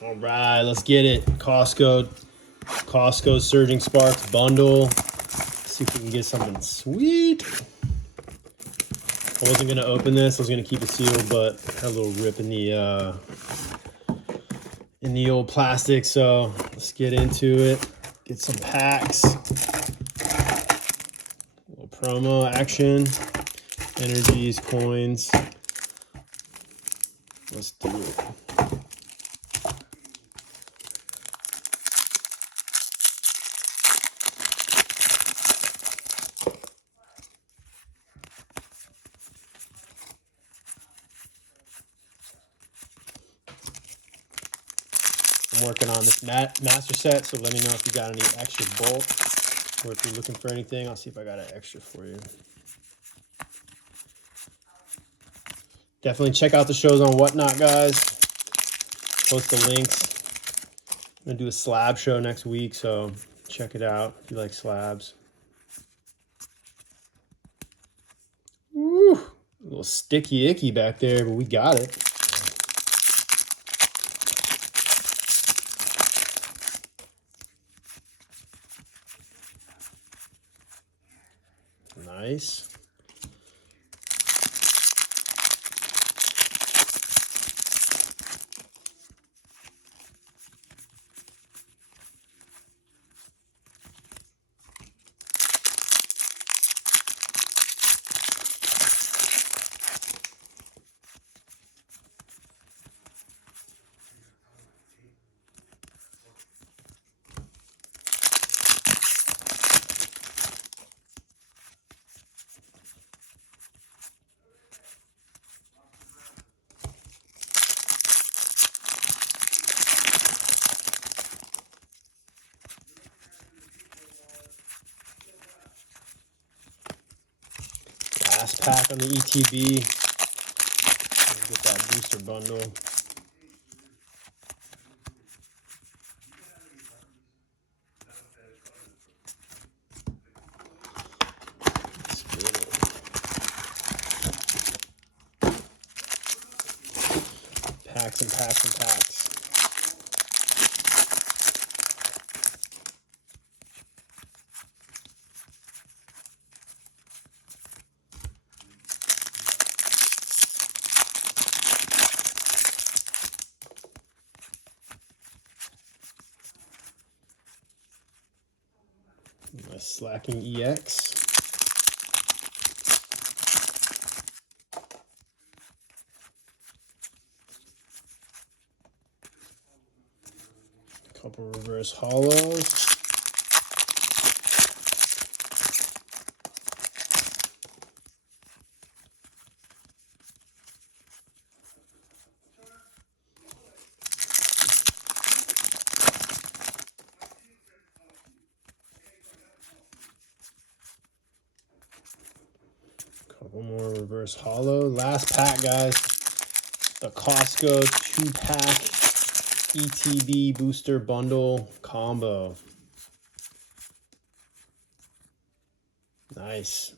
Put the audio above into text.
All right, let's get it. Costco Surging Sparks bundle. Let's see if we can get something sweet. I wasn't gonna open this. I was gonna keep it sealed, but had a little rip in the old plastic. So let's get into it. Get some packs. A little promo action. Energies, coins. Let's do it. I'm working on this master set, so let me know if you got any extra bulk or if you're looking for anything. I'll see if I got an extra for you. Definitely check out the shows on Whatnot, guys. Post the links. I'm going to do a slab show next week, so check it out if you like slabs. Woo! A little sticky icky back there, but we got it. Nice. Last pack on the ETB. Get that booster bundle. Let's get it. Packs and packs and packs. My Slacking EX. Couple reverse hollows. Couple more reverse hollow. Last pack, guys. The Costco 2-pack ETB booster bundle combo. Nice.